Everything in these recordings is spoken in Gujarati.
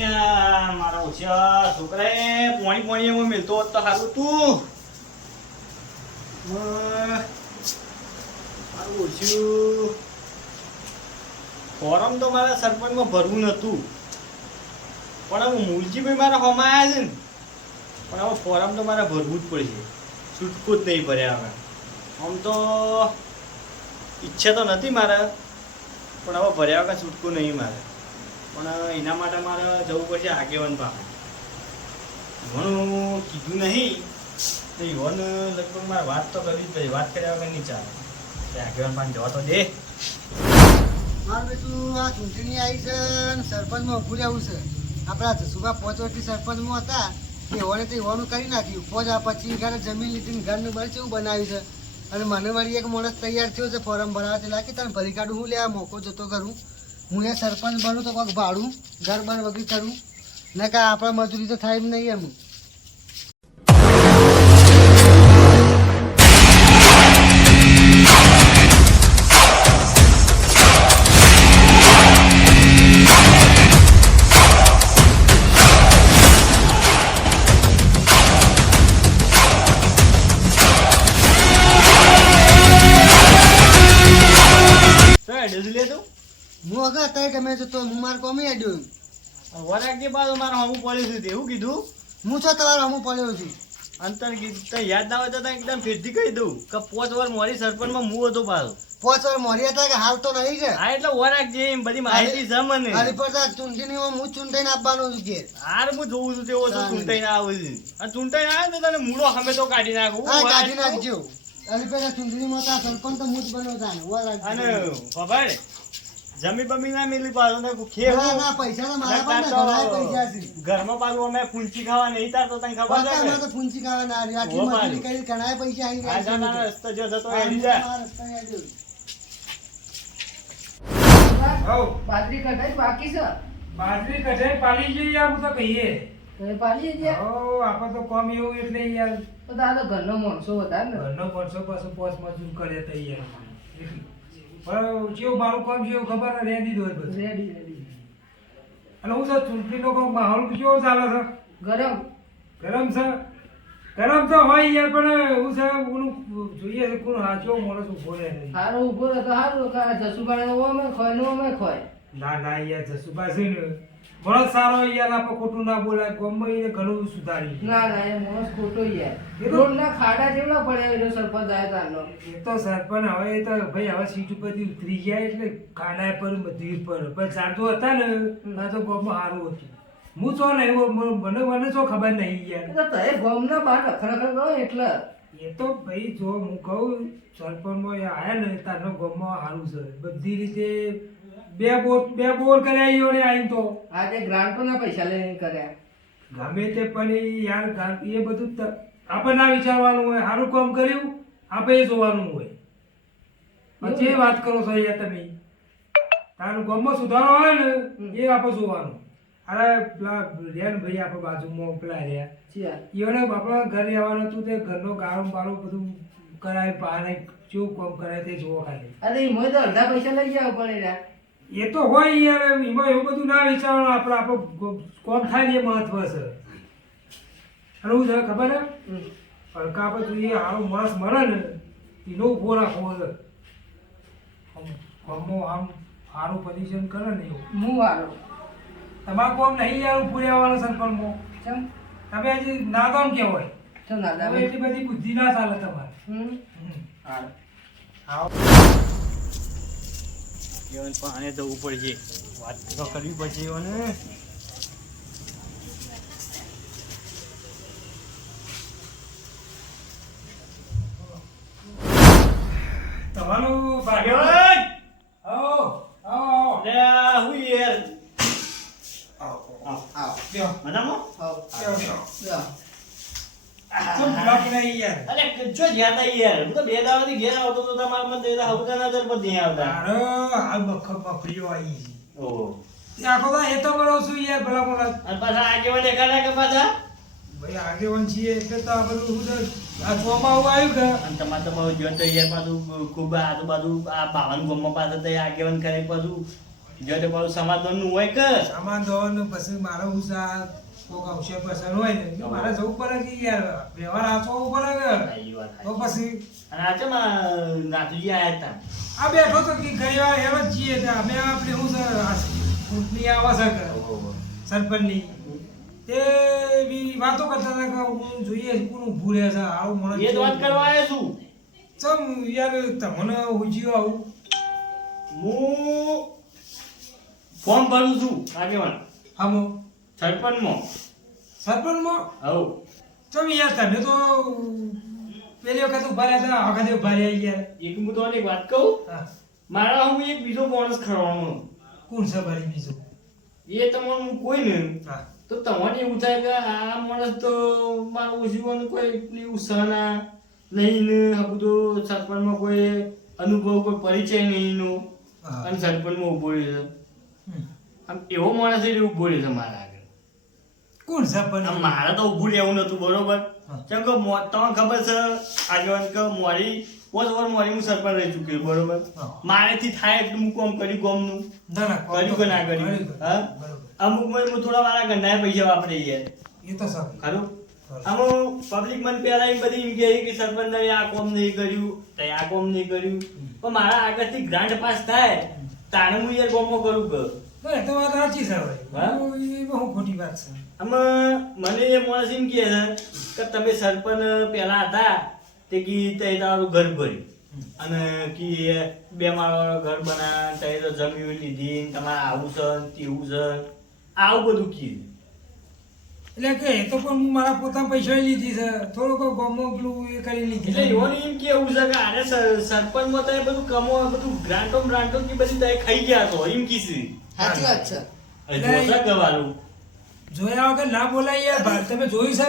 મારા ઓછા છોકરાએ પોણી પોણી એમાં મિલતો હોત તો સારું તું મારું ઓછું ફોરમ તો મારા સરપંચમાં ભરવું નહોતું પણ હવે મૂલજીભાઈ મારા હોમાં આવ્યા છે ને પણ હવે ફોરમ તો મારે ભરવું જ પડશે છૂટકો જ નહીં ભર્યા હવે આમ તો ઈચ્છા તો નથી મારે પણ હવે ભર્યા વગર છૂટકો નહીં મારે પણ એના માટે મારે જવું પડશે આગેવાન પાસે ઘણું કીધું નહીં તો યુવાન લગભગ મારે વાત તો કરવી જ પડે વાત કર્યા વગર નહીં ચાલે આગેવાન પાસે જવા તો દે મારું બેટું આ ચૂંટણી આવી છે અને સરપંચમાં ઊભું રહેવું છે આપણા જસુભા 5 વર્ષથી સરપંચમાં હતા એવાને તો એવાનું કરી નાખ્યું પછી ઘરે જમીન લીધી ઘરનું બળ કેવું બનાવ્યું છે અને મને વળી એક માણસ તૈયાર થયો છે ફોરમ ભરાવા તે લાગે તને ભરી કાઢું હું લે આ મોકો જતો કરું હું એ સરપંચ બનું તો કોઈક ભાડું ઘર બર વગી કરું ને કાંઈ આપણા મજૂરી તો થાય જ નહીં એમ હું અગર અત્યારે તમે જતો હું મારે કોમી આડ્યો વરાગી બાદ મારે હમું પડ્યું છે એવું કીધું હું છો તમારે હમું પડ્યો છું અંતર કીધું યાદ ના હોય તો તને એકદમ ફીરથી કહી દઉં કે 5 વાર મોરી સરપંચમાં હું હતો પાછો 5 વાર મોરી હતા કે હાલ તો નહીં કે હા એટલે વરાગ જે બધી માહિતી છે મને હાલી પડતા ચૂંટણીમાં હું ચૂંટાઈને આપવાનો છું કે હાર હું જોઉં છું તેવો તો ચૂંટાઈને આવે છે અને ચૂંટાઈને આવે તો તને મૂળો અમે તો કાઢી નાખું હા કાઢી નાખજો હાલી પડતા ચૂંટણીમાં તો સરપંચ તો હું જ બન્યો તાને અને ખબર જમી બમી ના મિલી પાછો ને ના પૈસા તો મારા પાસે ઘણા પૈસા છે ઘરમાં પાછું અમે ફૂંચી ખાવા નહીં તાર તો તને ખબર છે કે તો ફૂંચી ખાવા ના આવી આખી મજૂરી કરી ઘણા પૈસા આવી ગયા છે રસ્તો જો જતો એડી જા બાજરી કઢાઈ બાકી છે બાજરી કઢાઈ પાલી જઈએ યાર હું તો કહીએ પાલી ગયા ઓ આપણે તો કોમ એવું એટલે યાર તો આ તો ઘરનો માણસો વધારે ને ઘરનો પડશો પાછું પોસ મજૂર કરે તો યાર પણ જેવું મારું કામ છે એવું ખબર રેડી દો બધું રેડી રેડી અને હું સર ચૂંટણીનો કોઈ માહોલ કેવો ચાલે છે ગરમ ગરમ છે ગરમ તો હોય યાર પણ હું છે કોનું જોઈએ છે કોણ હાચો માણસ ઉભો રહે નહીં હારો ઉભો રહે તો હારું કરે જસુબાને ઓમે ખોય નો ઓમે ખોય ના ના યાર જસુબા છે ને માણસ સારો યાર આપણે ખોટું ના બોલાય ગમે એને ઘણું સુધારી ના ના એ માણસ ખોટો યાર રોડ ના ખાડા જેવડા પડ્યા એનો સરપંચ આયા તાનો એ તો સરપંચ હવે એ તો ભાઈ હવે સીટ ઉપરથી ઉતરી ગયા એટલે ખાડા પર બધી પર પણ ચાલતો હતા ને ના તો ગોમાં સારું હતું હું છો ને એવો મને શું ખબર નહીં યાર તો તય ગોમ ના બહાર રખડખડ ગયો એટલે એ તો ભાઈ જો હું કહું સરપંચમાં આયા ને તારનો ગોમાં સારું છે બધી રીતે બે બોર કર્યા ઈઓને આઈને તો આજે ગ્રાન્ટો ના પૈસા લઈને કર્યા ગમે તે પણ એ યાર એ બધું આપણે ના વિચારવાનું હોય સારું કામ કર્યું આપણે એ જોવાનું હોય પછી વાત કરો છો યાર તમે તારું ગામમાં સુધારો હોય ને એ આપણે જોવાનું અરે પેલા રહ્યા ને ભાઈ આપણે બાજુમાં પેલા રહ્યા ઈઓને આપણા ઘરે આવવાનું હતું તે ઘરનો ગાળો બાળો બધું કરાય પાને કેવું કામ કરાય તે જોવો ખાલી અરે એમાં તો અડધા પૈસા લઈ જાવ પડે એ તો હોય યાર એમાં એવું બધું ના વિચારવાનું આપણે કોમ થાય ને એ મહત્વ છે અને હું છે ખબર ને હલકા આપણે જોઈએ સારું માણસ મળે ને એનો ઉભો રાખવો છે કોમમાં આમ સારું પોઝિશન કરે ને એવું હું વાળો તમારે કોમ નહીં યાર ઉભું રહેવાનું સરપંચમાં ચમ તમે હજી નાદાન કહેવાય ચમ દાદા હવે એટલી બધી બુદ્ધિ ના ચાલે તમારે આવો જીવન પણ આને જવું પડશે વાત તો કરવી પડશે જીવન તમારું ભાગ્યવાન આવો આવો લે હું યાર બેહો મજામાં બેહો લ્યો. ચમ બાકી નહીં યાર અરે જો જ્યાં તા યાર હું તો 2 દાડાથી ઘેર આવતો તો તમારા મને દેતા હવતા નજર પર નહીં આવતા તારો આ બકરીઓ આવી છે ઓહો આખો દા એ તો બરો છું યાર ભલા મોલા અને પાછા આગેવાન એકાડા કે પાછા ભાઈ આગેવાન છીએ એટલે તો આ બધું હું તો આ ચોમાવું આવ્યું કે અને તમારે તો બહુ જો તો યાર પાછું ખૂબ આજુબાજુ આ બાવન ગામમાં પાછા તો આગેવાન કરે પાછું જો તે પાછું સમાધાનનું હોય કે સામાન ધોવાનું પછી મારે હું કોક આવશે પસંદ હોય ને તો મારે જવું પડે કે યાર વ્યવહાર આચવો પડે કે એ વાત તો સાચી. પછી અને આજે માં નાથુજી આયા હતા. આ બેઠો તો કે ઘણી વાર એમ જ છીએ તો અમે આપણે શું છે ચૂંટણી આવે છે કે સરપંચની તે બી વાતો કરતા હતા કે હું જોઈએ કોનું ઊભું રહે છે આવું મને એ જ વાત કરવા આવ્યો છું. ચમ યાર તમને ઉજ્યું આવું હું ફોર્મ ભરું છું આગેવાન આમો સરપંચમાં. સરપંચમાં હવ ચમ યાર તમે તો પેલી વખત ઉભા રહ્યા હતા આ વખતે ઉભા રહ્યા યાર એક હું તમને એક વાત કહું. હા મારા હું એક બીજો માણસ ખરવાનો. કોણ છે ભાઈ બીજું એ તમને હું કોઈ ને હા તો તમને એવું થાય કે આ માણસ તો મારું જીવન કોઈ પેલું સહના નહીં ને આ બધું સરપંચમાં કોઈ અનુભવ કોઈ પરિચય નહીં નો હા. અને સરપંચમાં ઉભો રહ્યો છે. હમ. આમ એવો માણસ એટલે ઉભો રહ્યો છે મારા આગળ. કોણ છે આમ પણ મારે તો ઊભું રહેવું નતું બરોબર. હા. કેમ કે તમને ખબર છે આગેવાન કે મોરી 5 વર્ષ મોરી હું સરપંચ રહી ચૂક્યો બરોબર. હા. મારેથી થાય એટલું હું કામ કર્યું ગામનું. ના ના કર્યું કે ના કર્યું? હા? બરોબર અમુક માં હું થોડા મારા ગંડાએ પૈસા વાપરી ગયા એ તો સારું ખરું. આમ પબ્લિક મને પહેલા એમ બધી એમ કહે કે સરપંચ આ કામ નહીં કર્યું તો આ કામ નહીં કર્યું પણ મારા આગળથી ગ્રાન્ટ પાસ થાય તાણે હું યાર ગામમાં કરું કે તો એ તો વાત સાચી છે હવે હા? એ બહુ ખોટી વાત છે આમાં મને એ માણસ એમ કહે છે કે તમે સરપંચ પહેલા હતા તે કી તે તારું ઘર ભર્યું અને કી 2 માળવાળો ઘર બનાવ્યા તે તો જમીન લીધી ને તમારે આવું છે ને તેવું છે આવું બધું કીધું. એટલે કે એ તો પણ હું મારા પોતાના પૈસા લીધી છે થોડુંક ગામમાં પેલું એ કરી લીધી એટલે એવાનું એમ કેવું છે કે આને સરપંચમાં તો એ બધું કમો બધું ગ્રાન્ટો ની બધી તમે ખાઈ ગયા છો એમ કીધી. સાચી વાત છે. હવે જોશા ગવાલું. જોયા વગર ના બોલાય યાર ભાઈ તમે જોયું છે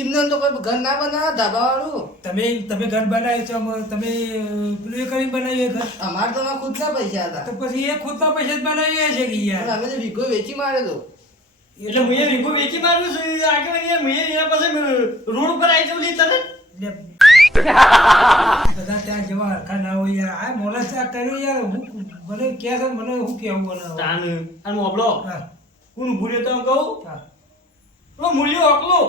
એમને તો કોઈ ઘર ના બનાવે ધાબા વાળું. તમે ઘર બનાવ્યું છે તમે પેલું એ કરીને બનાવ્યું એ ઘર અમારે તો ના ખુદના પૈસા હતા તો પછી એ ખુદના પૈસા જ બનાવ્યા છે કે પણ યાર અમે તો વીઘો વેચી માર્યો તો. એટલે હું એ રીંગો વેચી મારું છું આગળ અહીંયા મેં એના પાસે રોડ ઉપર આવી જવું તને. એટલે બધા ત્યાં જેવા હરખા ના હોય યાર આ મોલસ આ કર્યું યાર હું મને કે છે મને હું કેવું બનાવ તાન અને મોબળો હા કોણ ભૂલ્યો તો કહું હા પેલો મૂલ્યો અકલો.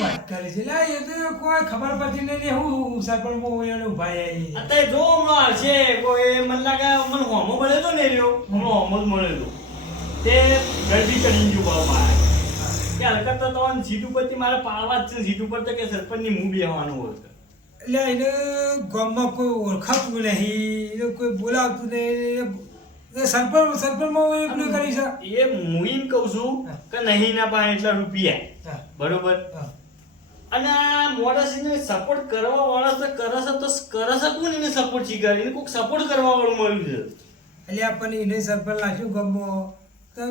વાત કરે છે લા એ તો કોઈ ખબર પડતી નહીં હું સરપંચમાં એને ઉભા રહ્યા અત્યારે જો હમણાં હશે કોઈ મને લાગે મને હોમો મળે તો ને રહ્યો હમણાં હોમો જ મળે તો તે ગરબી કરી ગયું બાબા મારે કે હલકત તો તમને સીટ ઉપરથી મારે પાડવા જ છે સીટ ઉપર તો કે સરપંચની મું બેહવાનું હોય છે. એટલે એને ગામમાં કોઈ ઓળખાતું નહીં એને કોઈ બોલાવતું નહીં એ સરપંચમાં એ પેલું કરી છે એ હું એમ કહું છું કે નહીં ના પાડે એટલા રૂપિયા હા બરોબર. હા અને આ મોડસીને સપોર્ટ કરવા વાળા તો કરે છે કોણ એને સપોર્ટ શીખવાડે એને કોઈક સપોર્ટ કરવા વાળું મળ્યું છે. એટલે આપણને એને સરપંચ લાગ્યું ગામમાં તો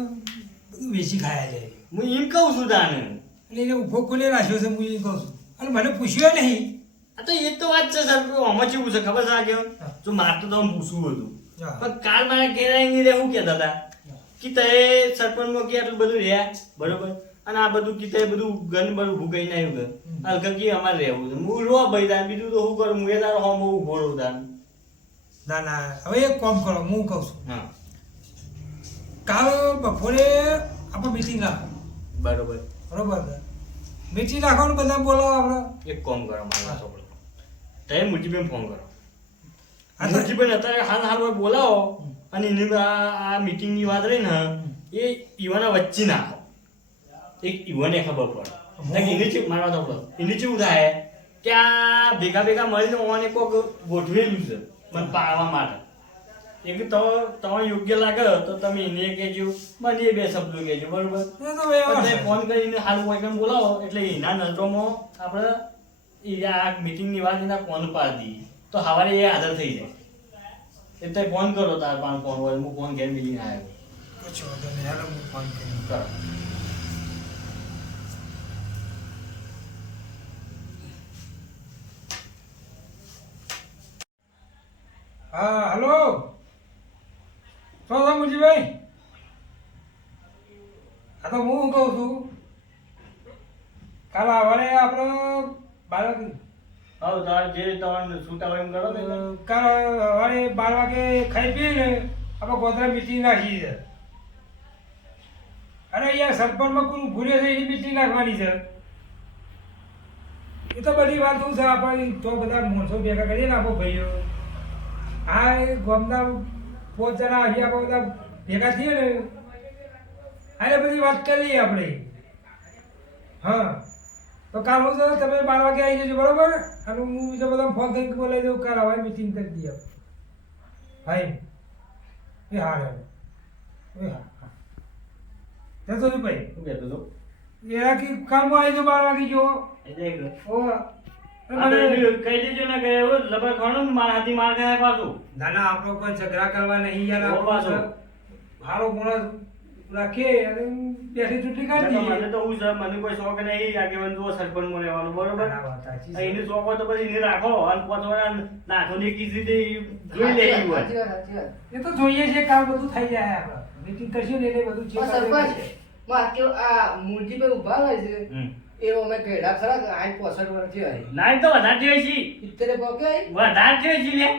બધું વેચી ખાયા જાય હું એમ કહું છું તાને. એટલે એને ઉભો કોને રાખ્યો છે હું એ કહું છું અને મને પૂછ્યું નહીં આ તો એ તો વાત છે સર આમાં કેવું છે ખબર છે આ કેવું હા. જો મારે તો તમે પૂછવું હતું હા. પણ કાલ મારા ઘેર આવીને રહેવું કહેતા હતા કે તે સરપંચમાં કે આટલું બધું રહ્યા બરોબર અને આ બધું કે તે બધું ગન બધું ઊભું કરીને આવ્યું કે હલકા કે અમારે રહેવું છે હું રો ભાઈ તાન બીજું તો શું કરું હું એ તારો હોમ ઊભો રહું તાન. ના ના હવે એક કામ કરો હું કહું છું હા કાલ બપોરે આપણે મીટિંગ રાખો બરોબર. બરોબર ને મીટિંગ રાખવાનું બધા બોલાવો આપણે એક કામ કરો મારા છોકરો તમે મુજીબેન ફોન કરો. હા, તો- મુજીબેન અત્યારે હાલ બોલાવો અને એની આ મીટિંગની વાત રહી ને એ ઈવાના વચ્ચે નાખો એક ઈવાને ખબર પડે એને ચેવું મારવા તો પડે એને ચેવું થાય કે આ ભેગા મળીને ઓને કોક ગોઠવેલું છે મને પાડવા માટે એક તો તમે યોગ્ય લાગે તો તમે એને કહેજો મને એ 2 શબ્દો કહેજો બરોબર. એ તો વ્યવહાર એટલે છે. ફોન કરીને હાલ કોઈ બોલાવો એટલે એના નજરોમાં આપણે આ મીટિંગની વાત એના ફોન પાડી દઈએ તો સવારે એ હાજર થઈ જાય. એટલે ફોન કરો તાર પાંચ ફોન હોય હું ફોન ઘેર મિલીને આવ્યો કશો વાંધો નહીં. હાલો હું ફોન કરી કરો. હા હલો તો મુજીભાઈ હા તો હું કહું છું કાલ સવારે આપણે 12 હવે તાર જે તમને છૂટા હોય એમ કરો ને. કાલ સવારે 12 વાગે ખાઈ પીને આપણે ગોધરા મીટિંગ રાખી છે. અરે યાર સરપંચમાં કોણ ભૂલે છે એની મીટિંગ રાખવાની છે. એ તો બધી વાત શું છે આપણે તો બધા માણસો ભેગા કરીએ ને આપણો ભાઈઓ. હા એ ગામના 5 જણા આવી આપણે બધા ભેગા થઈએ ને અને બધી વાત કરીએ આપણે. હા તો કાલ હું છે તમે 12 વાગે આવી જજો બરોબર. અને હું બીજા બધા ફોન કરીને બોલાવી દઉં કાલ હવે મીટિંગ કરી દઈએ ભાઈ. એ હા એ હા જતો છું ભાઈ. શું કહેતો હતો? એના કે કામમાં આવી જો 12 વાગે જો. એટલે ઓ આપણે કહી દેજો ને કે એવું લબર ખાણું મારા હાથી માર ખાય પાછું. ના ના આપણો કોઈ ઝઘડા કરવા નહીં યાર. ઓ આપણો પાછો. હારો માણસ રાખીએ અને બેઠી ચૂંટણી કાઢી મને દઈએ. તો હું છે મને કોઈ શોખ નહીં આગેવાન જુઓ સરપંચમાં રહેવાનું બરોબર. ના, વાત સાચી છે. એની શોખ હોય તો પછી એને રાખો અને 5 વાર નાખોની કીધી તે જોઈ લે એવું હોય. સાચી વાત, સાચી વાત. એ તો જોઈએ છે કામ બધું થઈ જાય આપણે. મીટિંગ કરશું ને એટલે બધું પણ સરપંચ વાત કેવું આ મૂર્તિ પર ઊભા હોય છે હમ. એવો અમે ઘેડા ખરા કે 65 વર્ષથી હોય ના તો વધારે જોઈએ છે. 70 પોકે વધારે જોઈએ છે લે.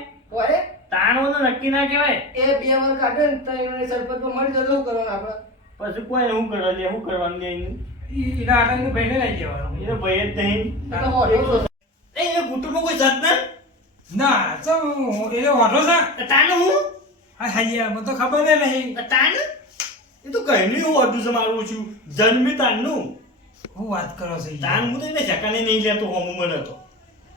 ઓરે તાણવું તો નક્કી ના કહેવાય. એ 2 વાર કાઢે ને તો એને સરપંચમાં મળી તો શું કરવાનું આપણે? પછી કોઈ શું કરવા લે શું કરવાનું લે એનું. એના આટાનું ભાઈને લઈ જવાનું. એનો ભય જ નહીં. એ તો હોટો છો. એ કુટુંબમાં કોઈ જાત ના ના તો એને વાંધો છે. તાનું હું હા હા યાર મને તો ખબર જ નહીં. તાન એ તો કઈ નહીં હું અડધું મારું છું જન્મી તાનનું. હું વાત કરો છો તાન હું તો એને જકાને નહીં લેતો હોમું મને તો.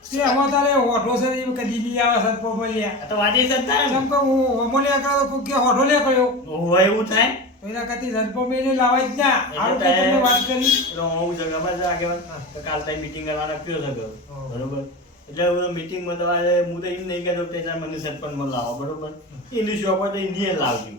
તે આમાં તારે હોઠો છે એ કદી લઈ આવે સરપો બોલ્યા. આ તો વાજે સત્તા જેમ કે હું હોમો લે કર્યો કોઈ કે હોઠો લે કર્યો. હોય એવું થાય. તો એના કરતી સરપો મેને લાવાય જ ના. આવું કે તમને વાત કરી. એટલે હું જગામાં જ આગેવાન તો કાલ તારી મીટિંગ કરવાના કયો છે ગયો બરોબર. એટલે હું મીટિંગમાં તમારે હું તો એમ નહીં કહેતો કે મને સરપંચમાં લાવો બરોબર. એની શોપ હોય તો ઇન્ડિયન લાવજો.